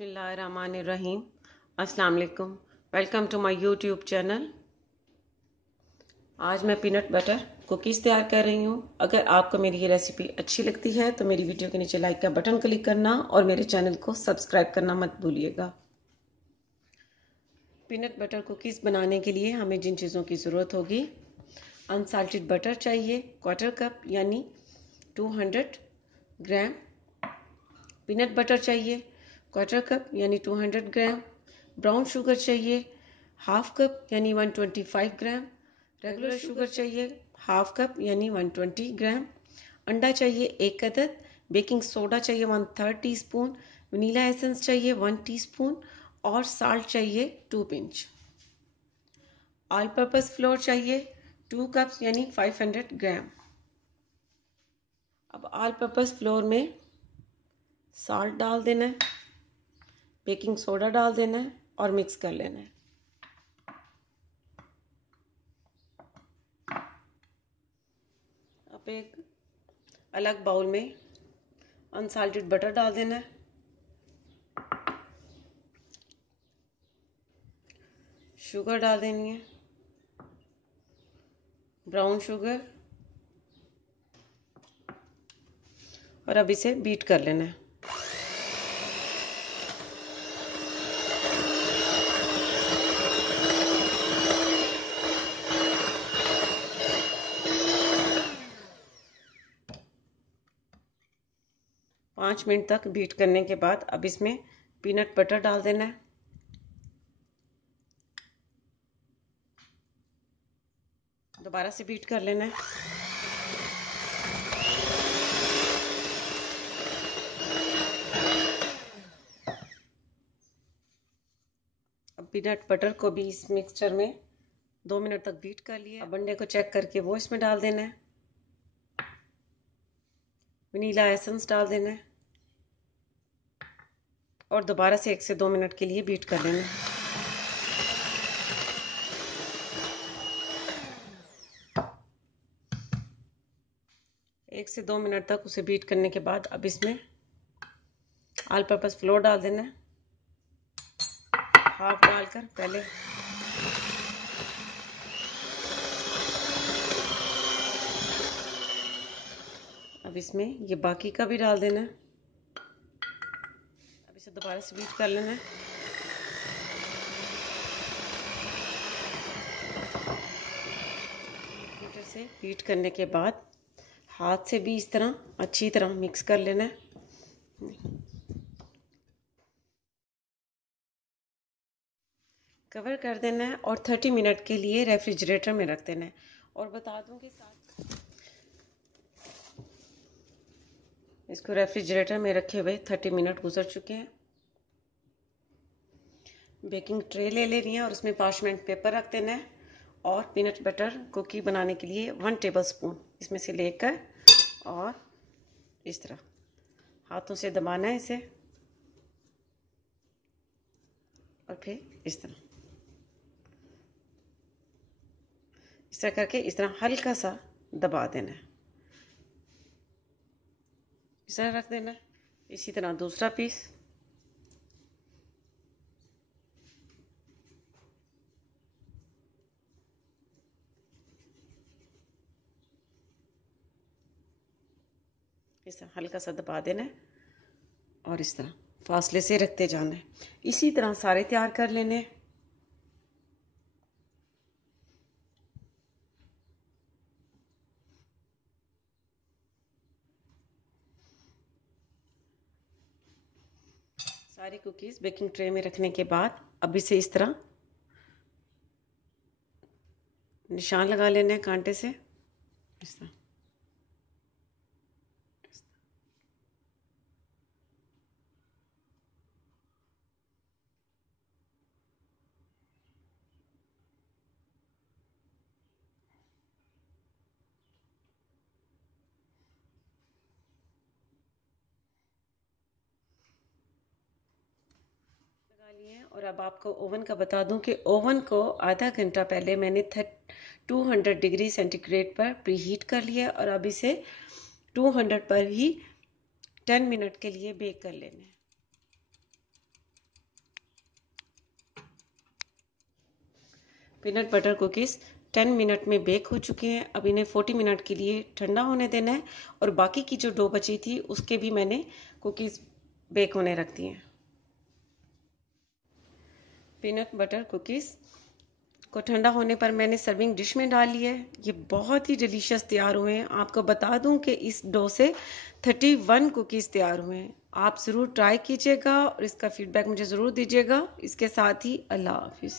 बिस्मिल्लाहिर्रहमानिर्रहीम। अस्सलाम वालेकुम। Welcome to my YouTube channel. आज मैं पीनट बटर कुकीज़ तैयार कर रही हूँ। अगर आपको मेरी ये रेसिपी अच्छी लगती है तो मेरी वीडियो के नीचे लाइक का बटन क्लिक करना और मेरे चैनल को सब्सक्राइब करना मत भूलिएगा। पीनट बटर कुकीज़ बनाने के लिए हमें जिन चीज़ों की ज़रूरत होगी, अनसाल्टेड बटर चाहिए 1/4 कप यानी 200 ग्राम। पीनट बटर चाहिए 1/4 कप यानी 200 ग्राम। ब्राउन शुगर चाहिए 1/2 कप यानी 125 ग्राम। रेगुलर शुगर चाहिए 1/2 कप यानी 120 ग्राम। अंडा चाहिए 1 अदद। बेकिंग सोडा चाहिए 1/3 टीस्पून। वनीला एसेंस चाहिए 1 टीस्पून और साल्ट चाहिए 2 पिंच। ऑल पर्पस फ्लोर चाहिए 2 कप्स यानी 500 ग्राम। अब ऑल पर्पस फ्लोर में साल्ट डाल देना है, बेकिंग सोडा डाल देना है और मिक्स कर लेना है। अब एक अलग बाउल में अनसाल्टेड बटर डाल देना है, शुगर डाल देनी है, ब्राउन शुगर, और अब इसे बीट कर लेना है। पाँच मिनट तक बीट करने के बाद अब इसमें पीनट बटर डाल देना है। दोबारा से बीट कर लेना है। अब पीनट बटर को भी इस मिक्सचर में 2 मिनट तक बीट कर लिया। अब अंडे को चेक करके वो इसमें डाल देना है। वनीला एसेंस डाल देना है और दोबारा से 1 से 2 मिनट के लिए बीट कर लेना है। एक से 2 मिनट तक उसे बीट करने के बाद अब इसमें ऑल पर्पस फ्लोर डाल देना है। हाफ डालकर पहले अब इसमें ये बाकी का भी डाल देना है। अब इसे दोबारा से बीट कर लेना है। बीटर से बीट करने के बाद हाथ से भी इस तरह अच्छी तरह मिक्स कर लेना है। कवर कर देना है और 30 मिनट के लिए रेफ्रिजरेटर में रख देना है। और बता दूं कि इसको रेफ्रिजरेटर में रखे हुए 30 मिनट गुजर चुके हैं। बेकिंग ट्रे ले लेनी है और उसमें पार्चमेंट पेपर रख देना है और पीनट बटर कुकी बनाने के लिए 1 टेबलस्पून इसमें से लेकर और इस तरह हाथों से दबाना है इसे और फिर इस तरह करके इस तरह हल्का सा दबा देना है। इस तरह रख देना है। इसी तरह दूसरा पीस इस तरह हल्का सा दबा देना है और इस तरह फासले से रखते जाना है। इसी तरह सारे तैयार कर लेने हैं। सारी कुकीज़ बेकिंग ट्रे में रखने के बाद अब इसे इस तरह निशान लगा लेने हैं कांटे से इस तरह। और अब आपको ओवन का बता दूं कि ओवन को आधा घंटा पहले मैंने 200 डिग्री सेंटीग्रेड पर प्रीहीट कर लिया और अब इसे 200 पर ही 10 मिनट के लिए बेक कर लेना है। पीनट बटर कुकीज़ 10 मिनट में बेक हो चुके हैं। अब इन्हें 40 मिनट के लिए ठंडा होने देना है और बाकी की जो डो बची थी उसके भी मैंने कुकीज़ बेक होने रख दिए हैं। पीनट बटर कुकीज़ को ठंडा होने पर मैंने सर्विंग डिश में डाल लिया है। ये बहुत ही डिलीशियस तैयार हुए हैं। आपको बता दूं कि इस डो से 31 कुकीज़ तैयार हुए हैं। आप ज़रूर ट्राई कीजिएगा और इसका फीडबैक मुझे ज़रूर दीजिएगा। इसके साथ ही अल्लाह हाफिज़।